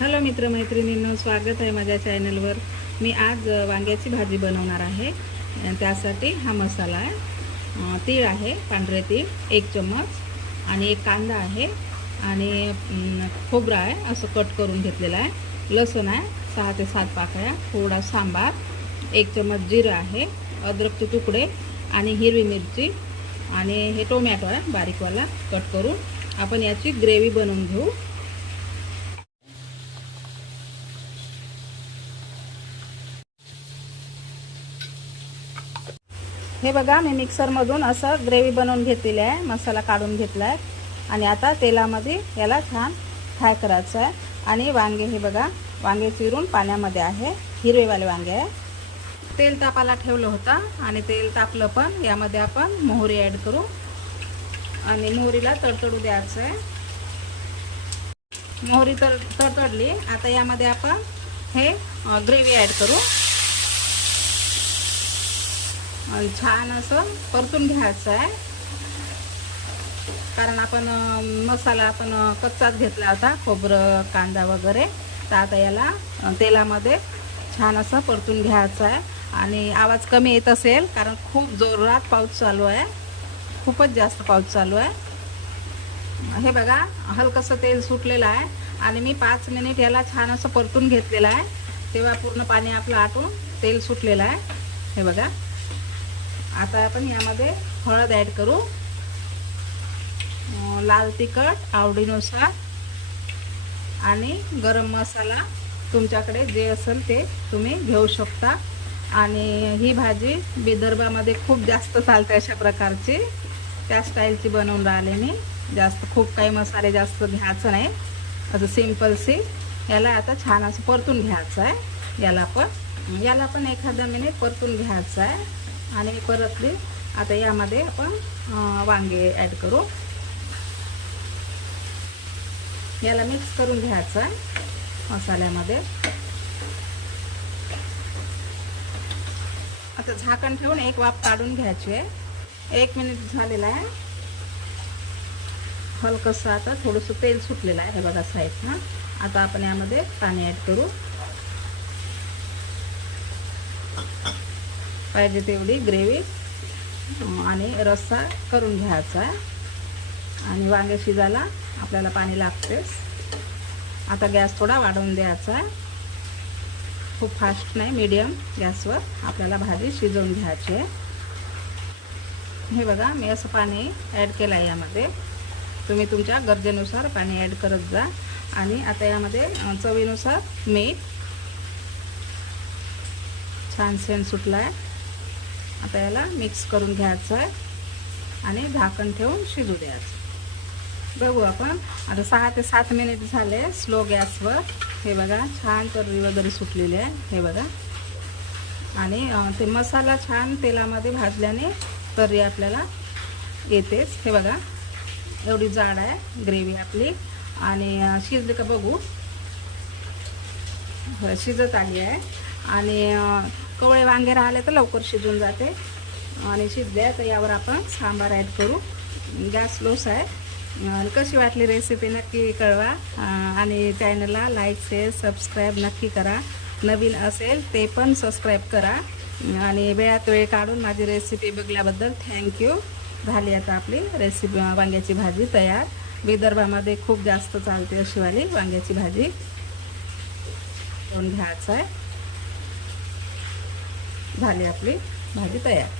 Hello मित्रमैत्रिणींनो स्वागत आहे माझ्या चॅनलवर. मी आज वांग्याची भाजी बनवणार आहे. त्यासाठी हा मसाला आहे. तीळ आहे पांढरे तीळ एक चम्मच आणि एक कांदा आहे आणि खोबरा आहे असं कट करून घेतलेलं आहे. लसूण आहे सहा ते सात पाकळ्या थोडा सांबार एक चम्मच जिरं आहे अद्रकचे तुकडे आणि हिरवी मिरची आणि हे टोमॅटो आहे बारीकवाला कट करून. आपण याची ग्रेव्ही बनवून घेऊ. हे बघा मी मिक्सरमधून असं ग्रेव्ही बनवून घेतलेली आहे. मसाला काढून घेतला आहे आणि आता तेलामध्ये याला छान फ्राय करायचं आहे आणि वांगे हे बघा वांगे चिरून पाण्यामध्ये आहे. हिरवेवाले वांगे आहे. तेल तापायला ठेवलं होतं. आणि तेल तापलं पण यामध्ये आपण मोहरी ॲड करू. आणि मोहरीला तडतडू द्यायचं आहे मोहरी तर तडतडली. आता यामध्ये आपण हे ग्रेव्ही ॲड करू. छान असं परतून घ्यायचं आहे. कारण आपण मसाला आपण कच्चाच घेतला होता खोबरं कांदा वगैरे. तर आता याला तेलामध्ये छान असं परतून घ्यायचं आहे. आणि आवाज कमी येत असेल कारण खूप जोरात पाऊस चालू आहे. खूपच जास्त पाऊस चालू आहे. हे बघा हलकंसं तेल सुटलेलं आहे. आणि मी पाच मिनिट याला छान असं परतून घेतलेलं आहे. तेव्हा पूर्ण पाणी आपलं आटून तेल सुटलेलं आहे. हे बघा. आता आपण यामध्ये हळद ॲड करू. लाल तिखट आवडीनुसार. आणि गरम मसाला तुमच्याकडे जे असेल ते तुम्ही घेऊ शकता. आणि ही भाजी विदर्भामध्ये खूप जास्त चालते अशा प्रकारची. त्या स्टाईलची बनवून राहिले मी. जास्त खूप काही मसाले जास्त घ्यायचं नाही. असं सिम्पलसी याला आता छान असं परतून घ्यायचं आहे. याला पण याला पण एखादा मिनिट परतून घ्यायचं आहे. आणि परतली. आता यामध्ये आपण वांगे ॲड करू. याला मिक्स करून घ्यायचं आहे मसाल्यामध्ये. आता झाकण ठेवून एक वाफ काढून घ्यायची आहे. एक मिनिट झालेला आहे. हलकंसं आता थोडंसं तेल सुटलेलं आहे. हे बघा साईडनं आता आपण यामध्ये पाणी ॲड करू. पाहिजे तेवढी ग्रेव्ही आणि रस्सा करून घ्यायचा. आहे आणि वांगे शिजायला आपल्याला पाणी लागतेच. आता गॅस थोडा वाढवून द्यायचा. आहे खूप फास्ट नाही मीडियम गॅसवर आपल्याला भाजी शिजवून घ्यायची. आहे हे बघा मी असं पाणी ॲड केलं आहे यामध्ये. तुम्ही तुमच्या गरजेनुसार पाणी ॲड करत जा. आणि आता यामध्ये चवीनुसार मीठ. छान सेन सुटला आहे आता याला मिक्स करून घ्यायचं आहे. आणि झाकण ठेवून शिजू द्यायचं. बघू आपण. आता सहा ते सात मिनिट झाले स्लो गॅसवर हे बघा छान तर्री वगैरे सुटलेली आहे. हे बघा. आणि ते मसाला छान तेलामध्ये भाजल्याने तर्री आपल्याला येतेच. हे बघा. एवढी जाड आहे ग्रेव्ही आपली. आणि शिजली का बघू. हो, शिजत आली आहे. आणि कवळे वांगे राहिले तर लवकर शिजून जाते. आणि शिजले तर यावर आपण सांबार ॲड करू. गॅस लोस आहे आणि कशी वाटली रेसिपी नक्की कळवा. आणि चॅनलला लाईक शेअर सबस्क्राईब नक्की करा. नवीन असेल ते पण सबस्क्राईब करा. आणि वेळात वेळ काढून माझी रेसिपी बघल्याबद्दल थँक्यू झाली आता आपली रेसिपी वांग्याची भाजी तयार. विदर्भामध्ये खूप जास्त चालते अशी वाली वांग्याची भाजी. करून घ्यायचं आहे. झाली आपली. भाजी तयार.